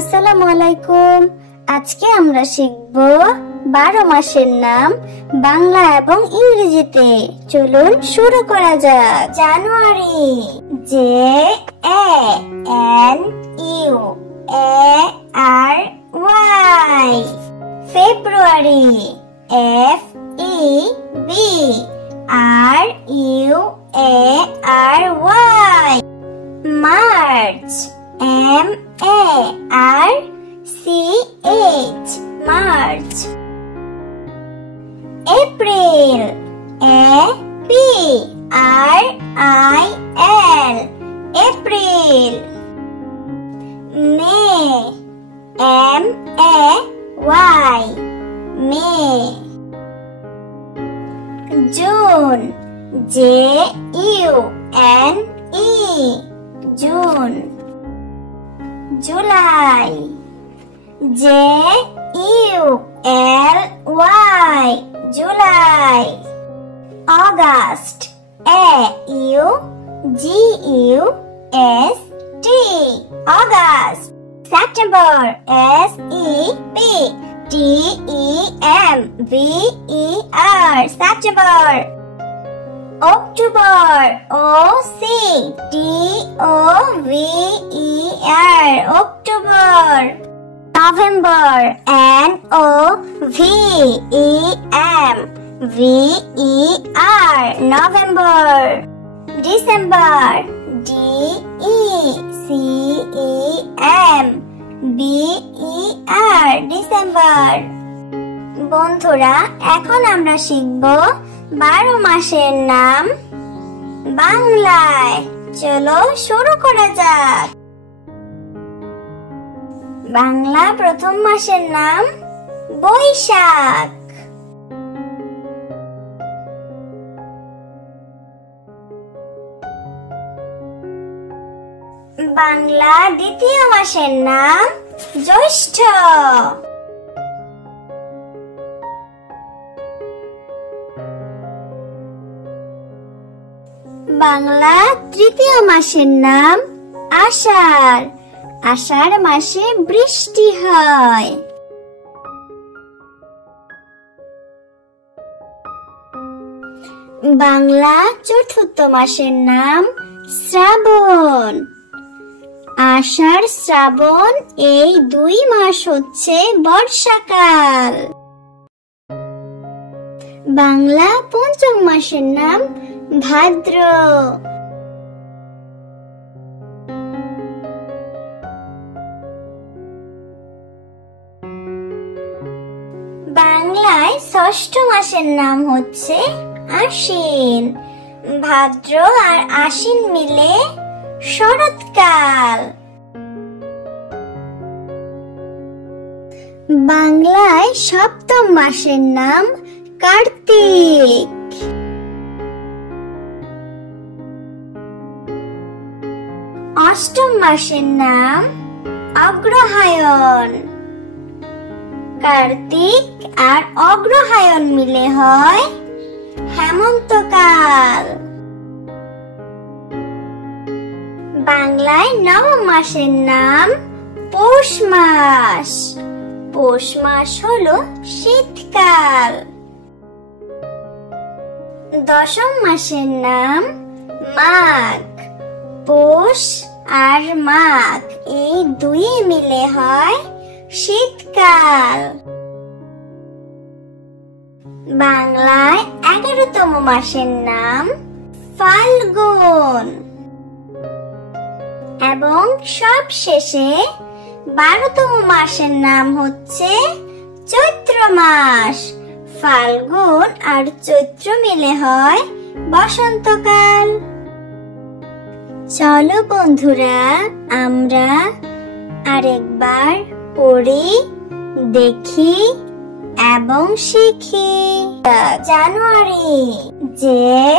আসসালামু আলাইকুম। আজকে আমরা শিখব 12 মাসের নাম বাংলা এবং ইংরেজিতে। চলুন শুরু করা যাক। January, JANUARY। February, FEBRUARY। March, MARCH, March. April, APRIL, April. May, MAY, May. June, JUNE, June. July, JULY, July. August, AUGUST, August. September, SEPTEMBER, September. October, OCTOVER, October. November, NOVEMBER, November. December, DECEMBER, December. বন্ধুরা, এখন আমরা শিখব 12 মাসের নাম বাংলায়। চলো শুরু করা যাক। বাংলা প্রথম মাসের নাম বৈশাখ। বাংলা দ্বিতীয় মাসের নাম জ্যৈষ্ঠ। বাংলা তৃতীয় মাসের নাম আষাঢ়। আষাঢ় মাসে বৃষ্টি হয়। বাংলা চতুর্থ মাসের নাম শ্রাবণ। আষাঢ় শ্রাবণ এই 2 মাস হচ্ছে বর্ষাকাল। বাংলা পঞ্চম মাসের নাম ভাদ্র। বাংলায় ষষ্ঠ মাসের নাম হচ্ছে আশ্বিন। ভাদ্র আর আশ্বিন মিলে শরৎকাল। বাংলায় সপ্তম মাসের নাম কার্তিক। অষ্টম মাসের নাম অগ্রহায়ণ। কার্তিক আর অগ্রহায়ণ মিলে হয় হেমন্তকাল। বাংলায় নবম মাসের নাম পৌষ মাস। পৌষ মাস হলো শীতকাল। দশম মাসের নাম মাঘ। পৌষ আর মাঘ এই 2 মিলে হয় শীতকাল। বাংলায় 11তম মাসের নাম ফাল্গুন। এবং সবশেষে 12তম মাসের নাম হচ্ছে চৈত্র মাস। ফাল্গুন আর চৈত্র মিলে হয় বসন্তকাল। চলো বন্ধুরা, আমরা আরেকবার পড়ি, দেখি এবং শিখি। জানুয়ারি, JANUARY।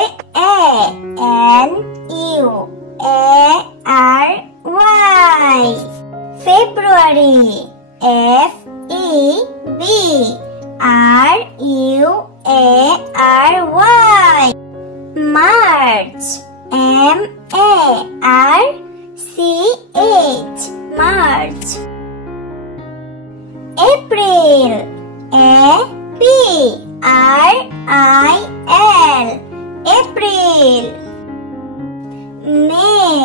February, FEBRUARY। March, MARCH, March. April. A-P-R-I-L. April. May.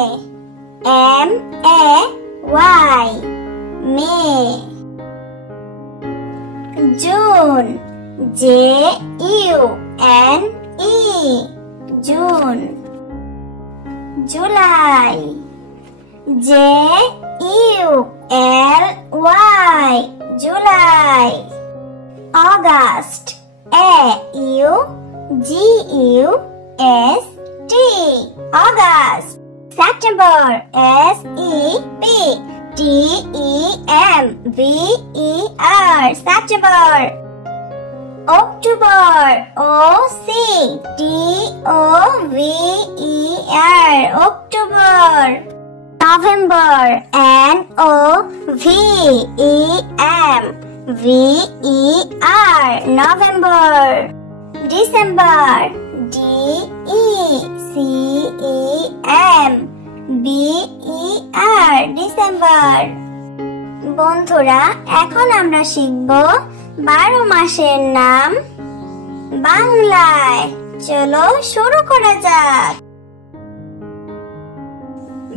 M-A-Y. May. June. J-U-N-E. June. July. J-U-L-Y. July. August. A-U-G-U-S-T. August. September. S-E-P-T-E-M-B-E-R. September. October. O-C-T-O-V-E-R. October. November. N-O-V-E-M-V-E-R. November. December. D-E-C-E-M-B-E-R. December. বন্ধুরা, এখন আমরা শিখব 12 মাসের নাম বাংলায়। চলো শুরু করা যাক।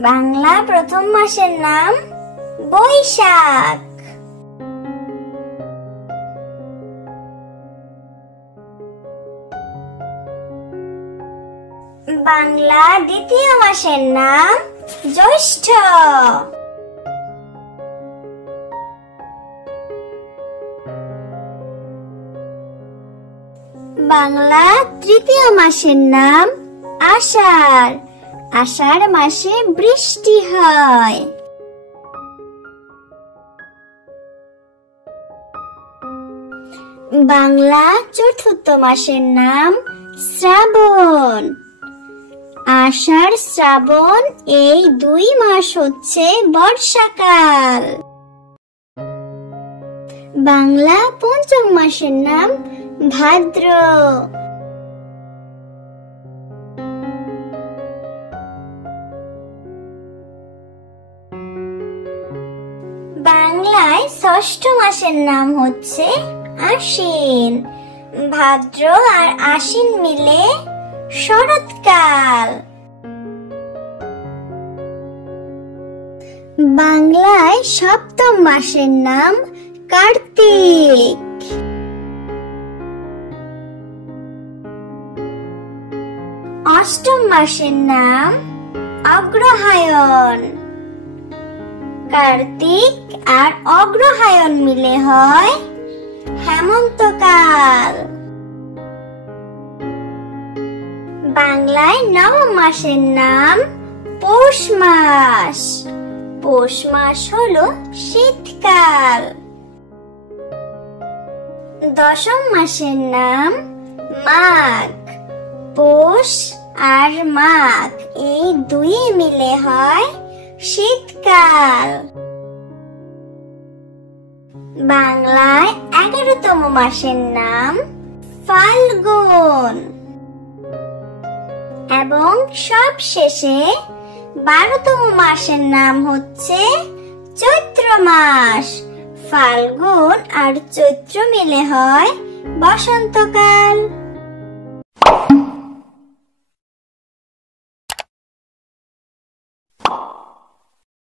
বাংলা প্রথম মাসের নাম বৈশাখ। বাংলা দ্বিতীয় মাসের নাম জ্যৈষ্ঠ। বাংলা তৃতীয় মাসের নাম আষাঢ়। আষাঢ় মাসে বৃষ্টি হয়। বাংলা চতুর্থ মাসের নাম শ্রাবণ। আষাঢ় শ্রাবণ এই 2 মাস হচ্ছে বর্ষাকাল। বাংলা পঞ্চম মাসের নাম ভাদ্র। বাংলায় ষষ্ঠ মাসের নাম হচ্ছে আশ্বিন। ভাদ্র আর আশ্বিন মিলে শরৎকাল। বাংলায় সপ্তম মাসের নাম কার্তিক। অষ্টম মাসের নাম অগ্রহায়ণ। কার্তিক আর অগ্রহায়ণ মিলে হয় হেমন্তকাল। বাংলায় নবম মাসের নাম পৌষ মাস। পৌষ মাস হলো শীতকাল। দশম মাসের নাম মাঘ। পৌষ আর মাঘ এই 2 মিলে হয় শীতকাল। বাংলায় 11তম মাসের নাম ফাল্গুন। এবং সবশেষে 12তম মাসের নাম হচ্ছে চৈত্র মাস। ফাল্গুন আর চৈত্র মিলে হয় বসন্তকাল।